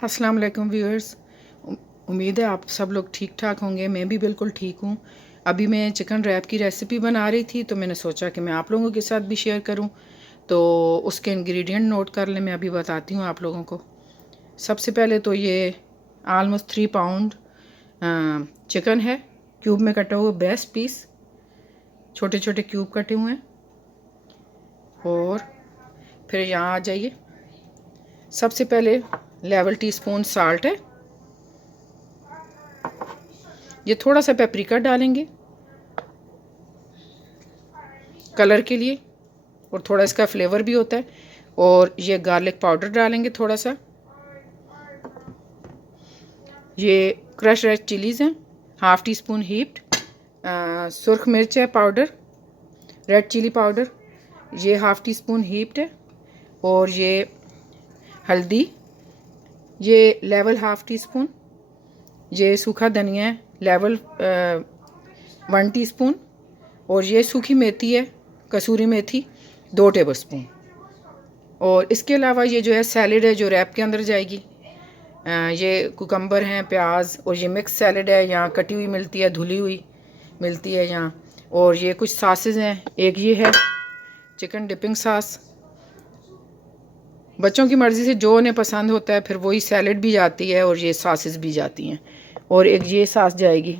अस्सलाम वालेकुम व्यूअर्स। उम्मीद है आप सब लोग ठीक ठाक होंगे। मैं भी बिल्कुल ठीक हूँ। अभी मैं चिकन रैप की रेसिपी बना रही थी तो मैंने सोचा कि मैं आप लोगों के साथ भी शेयर करूँ। तो उसके इंग्रेडिएंट नोट कर लें, मैं अभी बताती हूँ आप लोगों को। सबसे पहले तो ये आलमोस्ट 3 पाउंड चिकन है, क्यूब में कटा हुआ ब्रेस्ट पीस, छोटे छोटे क्यूब कटे हुए हैं। और फिर यहाँ आ जाइए। सबसे पहले लेवल टीस्पून साल्ट है, ये थोड़ा सा पेपरिका डालेंगे कलर के लिए और थोड़ा इसका फ्लेवर भी होता है। और ये गार्लिक पाउडर डालेंगे थोड़ा सा। ये क्रश रेड चिलीज़ हैं, हाफ़ टी स्पून हीप्ड। सुरख मिर्च है पाउडर, रेड चिली पाउडर, ये हाफ़ टी स्पून हीप्ड है। और ये हल्दी, ये लेवल हाफ़ टी स्पून। ये सूखा धनिया है, लेवल 1 टीस्पून। और ये सूखी मेथी है, कसूरी मेथी 2 टेबलस्पून। और इसके अलावा ये जो है सैलेड है जो रैप के अंदर जाएगी। ये कुकम्बर हैं, प्याज, और ये मिक्स सैलेड है, यहाँ कटी हुई मिलती है, धुली हुई मिलती है यहाँ। और ये कुछ सासेस हैं, एक ये है चिकन डिपिंग सास। बच्चों की मर्ज़ी से जो उन्हें पसंद होता है फिर वही सैलेड भी जाती है और ये सासेस भी जाती हैं। और एक ये सास जाएगी।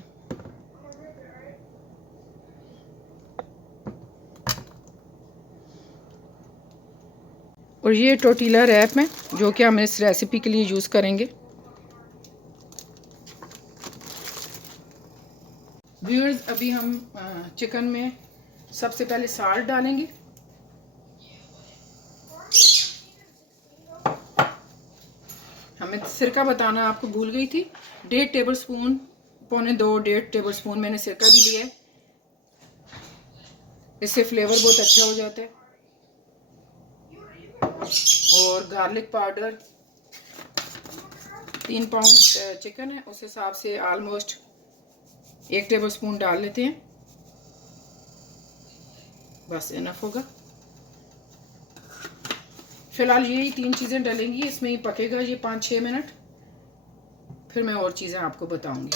और ये टोटीला रैप है जो कि हम इस रेसिपी के लिए यूज़ करेंगे। व्यूअर्स, अभी हम चिकन में सबसे पहले साल्ट डालेंगे। हमें सिरका बताना आपको भूल गई थी। 1.5 टेबलस्पून, पौने 2, 1.5 टेबलस्पून मैंने सिरका भी लिया है। इससे फ्लेवर बहुत अच्छा हो जाता है। और गार्लिक पाउडर, 3 पाउंड चिकन है उस हिसाब से ऑलमोस्ट 1 टेबलस्पून डाल लेते हैं, बस इनफ होगा। फिलहाल यही 3 चीज़ें डलेंगी, इसमें ही पकेगा ये 5-6 मिनट। फिर मैं और चीज़ें आपको बताऊंगी।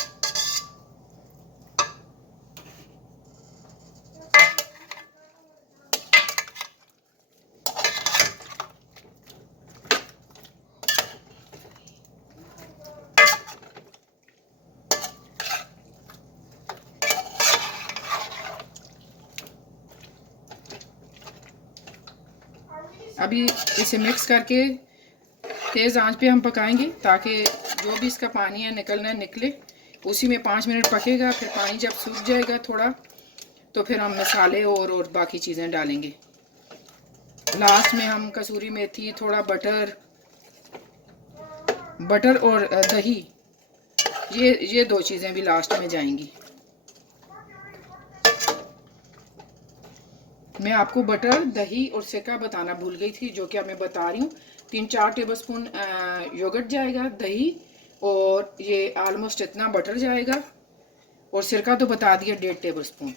अभी इसे मिक्स करके तेज़ आंच पे हम पकाएंगे ताकि जो भी इसका पानी है निकलना है निकले। उसी में 5 मिनट पकेगा। फिर पानी जब सूख जाएगा थोड़ा तो फिर हम मसाले और बाकी चीज़ें डालेंगे। लास्ट में हम कसूरी मेथी, थोड़ा बटर और दही, ये 2 चीज़ें भी लास्ट में जाएंगी। मैं आपको बटर, दही और सिरका बताना भूल गई थी जो कि अब मैं बता रही हूँ। 3-4 टेबलस्पून योगर्ट जाएगा, दही, और ये आलमोस्ट इतना बटर जाएगा। और सिरका तो बता दिया 1.5 टेबलस्पून।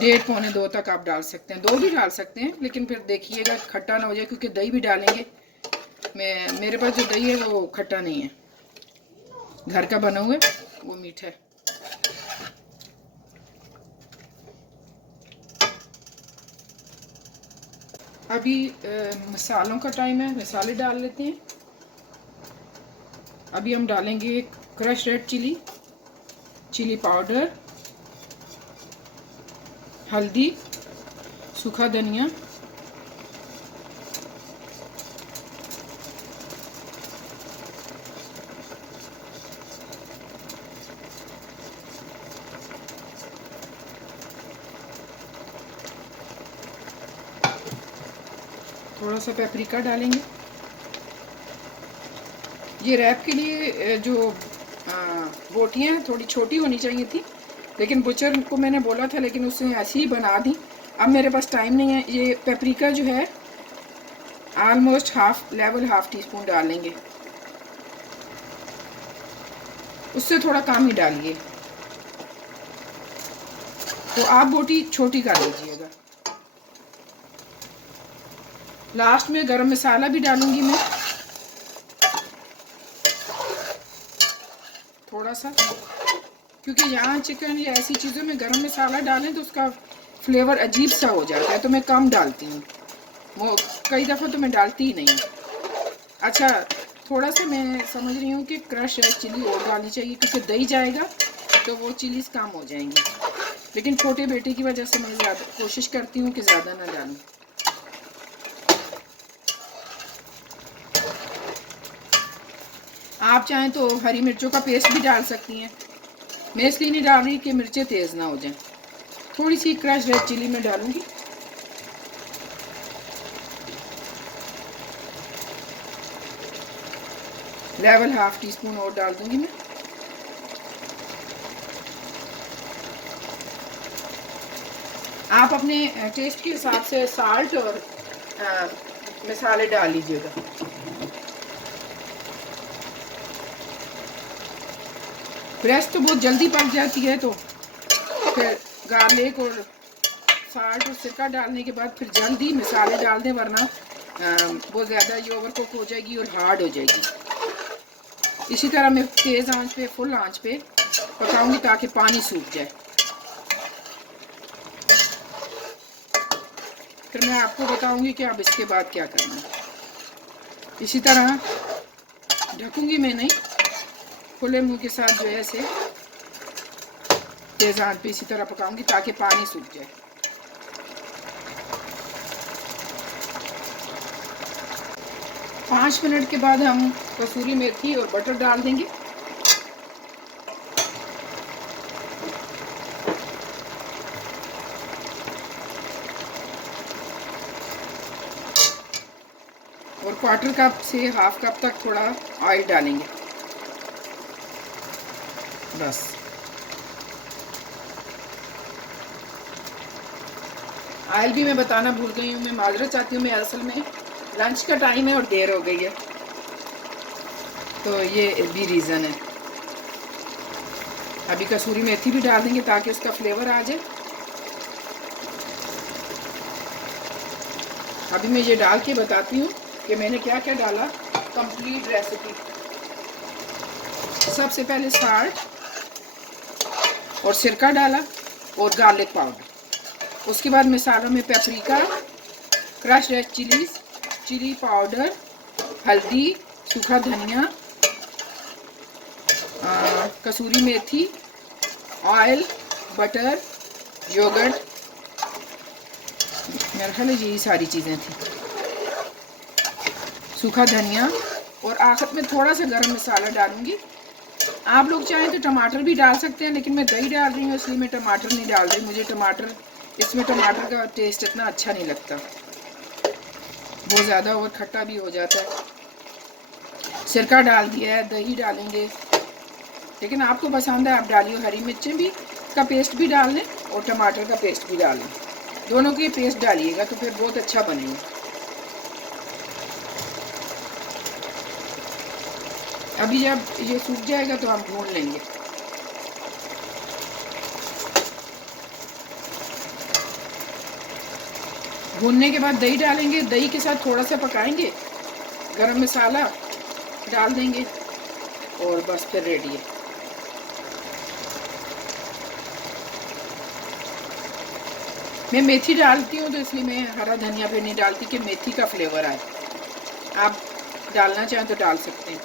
1.5 पौने 2 तक आप डाल सकते हैं, 2 भी डाल सकते हैं, लेकिन फिर देखिएगा खट्टा ना हो जाए क्योंकि दही भी डालेंगे। मेरे पास जो दही है वो खट्टा नहीं है, घर का बना हुआ है, वो मीठा है। अभी मसालों का टाइम है, मसाले डाल लेते हैं। अभी हम डालेंगे crush red chilli, chilli powder, हल्दी, सूखा धनिया, थोड़ा सा पेपरिका डालेंगे। ये रैप के लिए जो बोटियाँ थोड़ी छोटी होनी चाहिए थी, लेकिन बुचर को मैंने बोला था, लेकिन उसने ऐसी ही बना दी। अब मेरे पास टाइम नहीं है। ये पेपरिका जो है ऑलमोस्ट हाफ टी स्पून डालेंगे, उससे थोड़ा कम ही डालिए। तो आप बोटी छोटी कर लीजिएगा। लास्ट में गरम मसाला भी डालूंगी मैं। थोड़ा सा, क्योंकि यहाँ चिकन या ऐसी चीज़ों में गरम मसाला डालें तो उसका फ्लेवर अजीब सा हो जाता है, तो मैं कम डालती हूँ। वो कई दफ़ा तो मैं डालती ही नहीं। अच्छा, थोड़ा सा मैं समझ रही हूँ कि क्रश रेड चिली और डालनी चाहिए, क्योंकि दही जाएगा तो वो चिलीज़ कम हो जाएंगी। लेकिन छोटे बेटे की वजह से मैं ज़्यादा कोशिश करती हूँ कि ज़्यादा ना डालूँ। आप चाहें तो हरी मिर्चों का पेस्ट भी डाल सकती हैं। मैं इसलिए नहीं डाल रही कि मिर्चें तेज़ ना हो जाएं। थोड़ी सी क्रश रेड चिली मैं डालूँगी। लेवल हाफ टी स्पून और डाल दूँगी मैं। आप अपने टेस्ट के हिसाब से साल्ट और मसाले डाल लीजिएगा। ब्रेस्ट तो बहुत जल्दी पक जाती है, तो फिर गार्लिक और साल्ट और सिरका डालने के बाद फिर जल्दी मसाले डाल दें, वरना बहुत ज़्यादा ये ओवर कुक हो जाएगी और हार्ड हो जाएगी। इसी तरह मैं तेज़ आंच पे, फुल आंच पे पकाऊंगी ताकि पानी सूख जाए। फिर मैं आपको बताऊंगी कि अब इसके बाद क्या करना है। इसी तरह ढकूंगी मैं नहीं, खुले मुंह के साथ जो है इसे तेज़ आंच पे इसी तरह पकाऊंगी ताकि पानी सूख जाए। पाँच मिनट के बाद हम कसूरी मेथी और बटर डाल देंगे। और क्वार्टर कप से हाफ कप तक थोड़ा ऑयल डालेंगे बस। ऑयल भी मैं बताना भूल गई हूँ, मैं माजरत चाहती हूँ। मैं असल में लंच का टाइम है और देर हो गई है, तो ये भी रीज़न है। अभी कसूरी मेथी भी डाल देंगे ताकि उसका फ्लेवर आ जाए। अभी मैं ये डाल के बताती हूँ कि मैंने क्या क्या डाला, कंप्लीट रेसिपी। सबसे पहले साल्ट और सिरका डाला और गार्लिक पाउडर। उसके बाद मसालों में paprika, crush red chillies, chilli powder, हल्दी, सूखा धनिया, कसूरी मेथी, ऑयल, बटर, योगर्ट, मेरा ख्याल है यही सारी चीज़ें थी, सूखा धनिया, और आखिर में थोड़ा सा गरम मसाला डालूंगी। आप लोग चाहें तो टमाटर भी डाल सकते हैं, लेकिन मैं दही डाल रही हूँ इसलिए मैं टमाटर नहीं डाल रही। मुझे इसमें टमाटर का टेस्ट इतना अच्छा नहीं लगता, बहुत ज़्यादा और खट्टा भी हो जाता है। सिरका डाल दिया है, दही डालेंगे, लेकिन आपको पसंद है आप डालिए। हरी मिर्चें भी का पेस्ट भी डाल लें और टमाटर का पेस्ट भी डाल लें, दोनों के पेस्ट डालिएगा तो फिर बहुत अच्छा बनेगा। अभी जब ये सूख जाएगा तो हम भून लेंगे। भूनने के बाद दही डालेंगे, दही के साथ थोड़ा सा पकाएंगे, गरम मसाला डाल देंगे और बस फिर रेडी है। मैं मेथी डालती हूँ तो इसलिए मैं हरा धनिया फिर नहीं डालती कि मेथी का फ्लेवर आए। आप डालना चाहें तो डाल सकते हैं,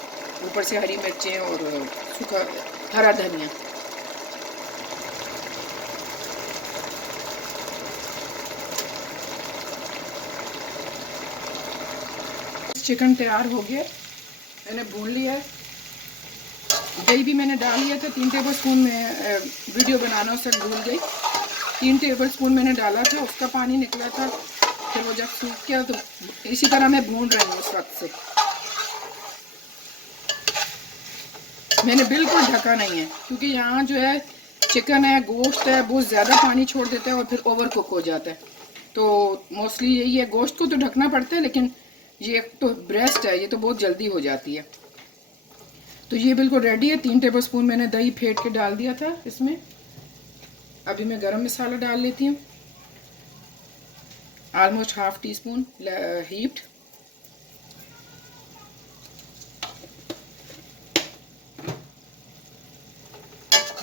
ऊपर से हरी मिर्चें और सूखा हरा धनिया। चिकन तैयार हो गया, मैंने भून लिया है। दही भी मैंने डाल लिया था 3 टेबल स्पून में, वीडियो बनाना उस तक भूल गई। 3 टेबल स्पून मैंने डाला था, उसका पानी निकला था। फिर वो जब सूख गया तो इसी तरह मैं भून रही हूँ उस वक्त से। मैंने बिल्कुल ढका नहीं है, क्योंकि यहाँ जो है चिकन है, गोश्त है, बहुत ज़्यादा पानी छोड़ देता है और फिर ओवर कुक हो जाता है। तो मोस्टली यही है, गोश्त को तो ढकना पड़ता है, लेकिन ये तो ब्रेस्ट है, ये तो बहुत जल्दी हो जाती है। तो ये बिल्कुल रेडी है। 3 टेबल स्पून मैंने दही फेंट के डाल दिया था इसमें। अभी मैं गरम मसाला डाल लेती हूँ, almost half tea spoon heaped.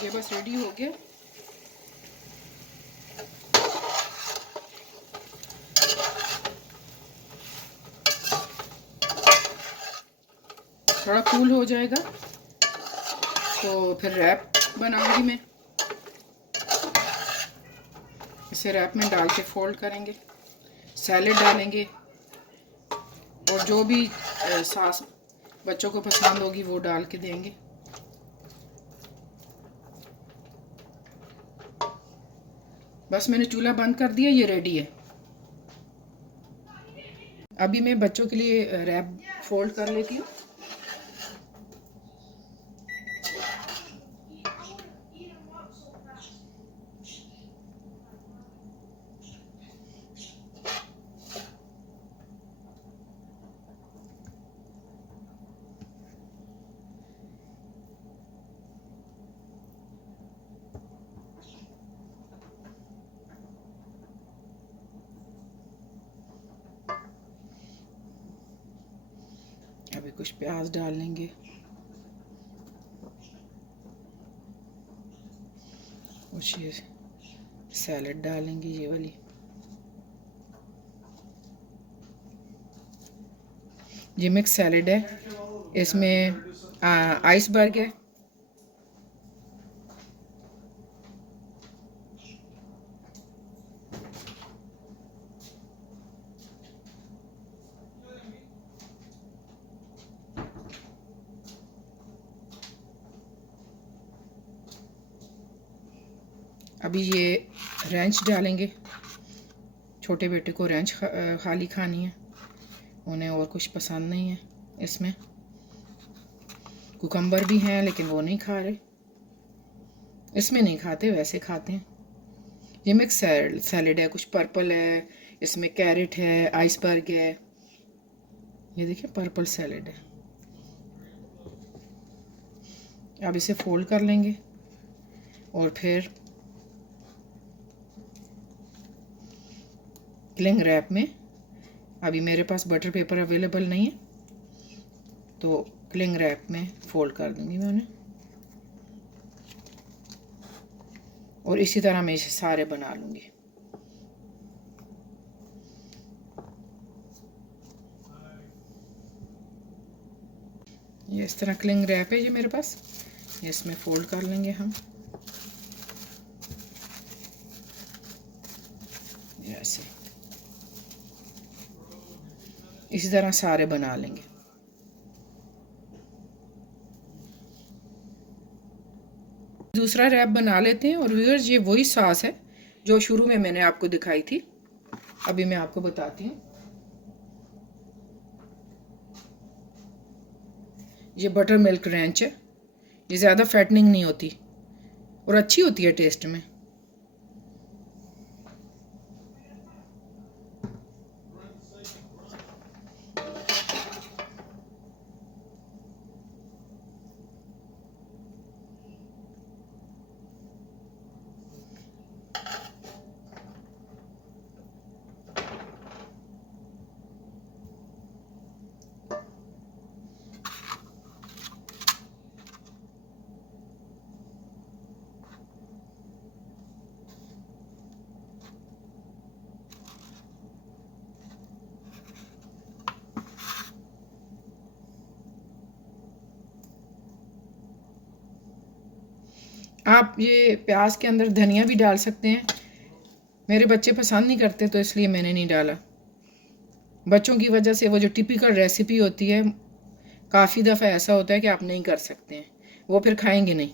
ये बस रेडी हो गया। थोड़ा कूल हो जाएगा तो फिर रैप बनाऊंगी मैं। इसे रैप में डाल के फोल्ड करेंगे, सैलेड डालेंगे और जो भी सॉस बच्चों को पसंद होगी वो डाल के देंगे। बस मैंने चूल्हा बंद कर दिया, ये रेडी है। अभी मैं बच्चों के लिए रैप फोल्ड कर लेती हूँ। अभी कुछ प्याज डाल लेंगे कुछ ये सैलेड डालेंगे, ये वाली। ये मिक्स सैलेड है, इसमें आइसबर्ग है, अभी ये रैंच डालेंगे। छोटे बेटे को रैंच खाली खानी है, उन्हें और कुछ पसंद नहीं है। इसमें कुकम्बर भी हैं लेकिन वो नहीं खा रहे, इसमें नहीं खाते, वैसे खाते हैं। ये मिक्स सैलेड है, कुछ पर्पल है, इसमें कैरेट है, आइसबर्ग है, ये देखिए पर्पल सैलेड है। अब इसे फोल्ड कर लेंगे और फिर क्लिंग रैप में, अभी मेरे पास बटर पेपर अवेलेबल नहीं है तो क्लिंग रैप में फोल्ड कर दूंगी मैं उन्हें। और इसी तरह मैं इसे सारे बना लूँगी। ये इस तरह क्लिंग रैप है ये मेरे पास, ये इसमें फोल्ड कर लेंगे हम ऐसे। इसी तरह सारे बना लेंगे। दूसरा रैप बना लेते हैं। और व्यूअर्स, ये वही सॉस है जो शुरू में मैंने आपको दिखाई थी, अभी मैं आपको बताती हूँ। ये बटर मिल्क रैंच है, ये ज़्यादा फैटनिंग नहीं होती और अच्छी होती है टेस्ट में। आप ये प्याज के अंदर धनिया भी डाल सकते हैं, मेरे बच्चे पसंद नहीं करते तो इसलिए मैंने नहीं डाला। बच्चों की वजह से वो जो टिपिकल रेसिपी होती है, काफ़ी दफ़ा ऐसा होता है कि आप नहीं कर सकते हैं, वो फिर खाएंगे नहीं।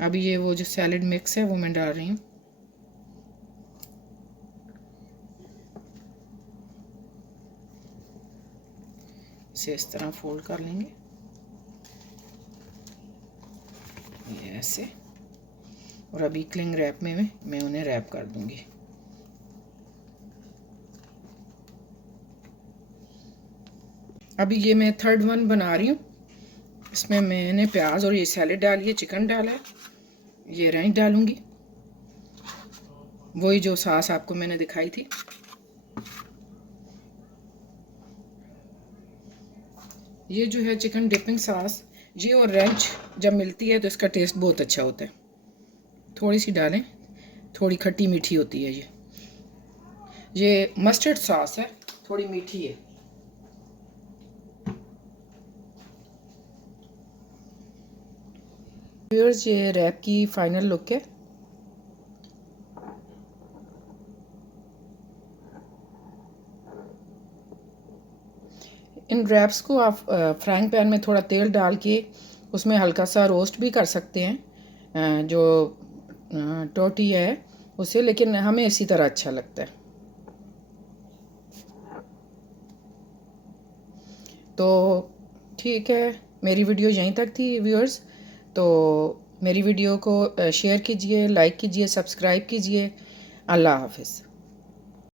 अभी ये वो जो सैलेड मिक्स है वो मैं डाल रही हूँ। इसे इस तरह फोल्ड कर लेंगे, ये ऐसे। और अभी क्लिंग रैप में मैं उन्हें रैप कर दूंगी। अभी ये मैं थर्ड वन बना रही हूँ। इसमें मैंने प्याज और ये सैलेड डाली है, चिकन डाला है, ये रैंच डालूंगी, वही जो सॉस आपको मैंने दिखाई थी। ये जो है चिकन डिपिंग सॉस, ये और रेंच जब मिलती है तो इसका टेस्ट बहुत अच्छा होता है। थोड़ी सी डालें, थोड़ी खट्टी मीठी होती है ये मस्टर्ड सॉस है, थोड़ी मीठी है। व्यूअर्स, ये रैप की फाइनल लुक है। इन रैप्स को आप फ्राइंग पैन में थोड़ा तेल डाल के उसमें हल्का सा रोस्ट भी कर सकते हैं, जो टोटी है उसे, लेकिन हमें इसी तरह अच्छा लगता है। तो ठीक है, मेरी वीडियो यहीं तक थी व्यूअर्स। तो मेरी वीडियो को शेयर कीजिए, लाइक कीजिए, सब्सक्राइब कीजिए। अल्लाह हाफ़िज़।